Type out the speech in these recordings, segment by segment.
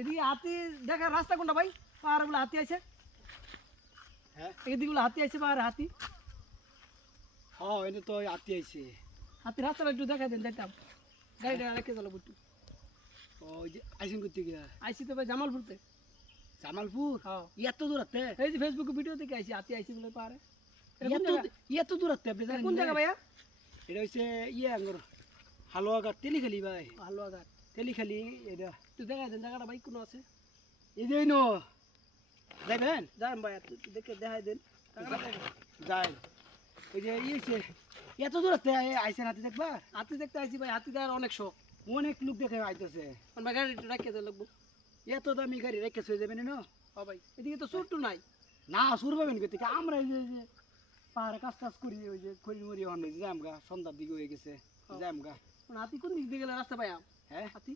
এদিকে হাতি দেখা রাস্তা কোনটা ভাই? পাহাড় গুলো হাতি আছে। হ্যাঁ এদিকে গুলো হাতি আছে, পাহাড়ে হাতি। হ্যাঁ এনে তো আতি আইছে। হাতির রাস্তাটা একটু দেখা দেন, দেখতাম। গাড়িটা রেখে চলো একটু। ওই যে আইসেন করতে গিয়া আইসি তো ভাই জামালপুরতে। জামালপুর হ্যাঁ এত দূর আতে এই যে ফেসবুকে ভিডিও দেখে আইসি, হাতি আইসি বলে পাহাড়ে। এটা কোন এত জায়গা? এত দূর আতে আপনি এটা জানেন কোন না? জায়গা ভাইয়া? এটা হইছে আঙ্গুর হালুয়াঘাট তেলিখালি ভাই, হালুয়াঘাট। তেলিখালি এটা। তুই দেখা দেন জায়গাটা ভাই কোনো আছে? এই যে নো যাবেন যান ভাই, একটু দেখে দেখাই দেন জায়গাটা দেখেন। যাই। ওই যে হইছে এত দূর আতে আইসেন হাতি দেখবা? হাতি দেখতে আইসি ভাই, হাতি দেখার অনেক শখ। অনেক লোক দেখে আইতেছে। ভাই গাড়ি একটু রাখিয়ে দেন লাগবো। এত দামি গাড়ি রেখে চলে যাবেন না? হ্যাঁ ভাই, এদিকে তো চোরটু নাই। না শুরু পাবেন থেকে আমরা এই যে পাহাড়ে কাজ টাজ করি, ওই যে খড়ি মরি হন জ্যামগা সন্ধ্যার দিকে হয়ে গেছে জ্যামগা। হাতি কোন দিক দিয়ে গেলে রাস্তা পাই? হ্যাঁ হাতি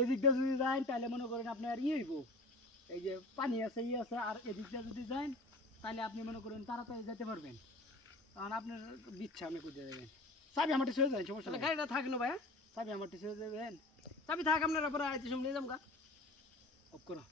এদিক দিয়ে যদি যান তাহলে মনে করেন আপনার হইব, এই যে পানি আছে আছে, আর এদিক দিয়ে যদি যান তাহলে আপনি মনে করেন তাড়াতাড়ি যেতে পারবেন, কারণ আপনার বিচ্ছা আপনি কোথায় যাবেন। চাবি আমার টিসে যাবেন, সমস্যা তাহলে নেই। গাড়িটা থাক না ভাই? চাবি আমার টিসে যাবেন। চাবি থাক, আপনারা পরে আইতে সময় নিয়ে যাম গা। অফ করো।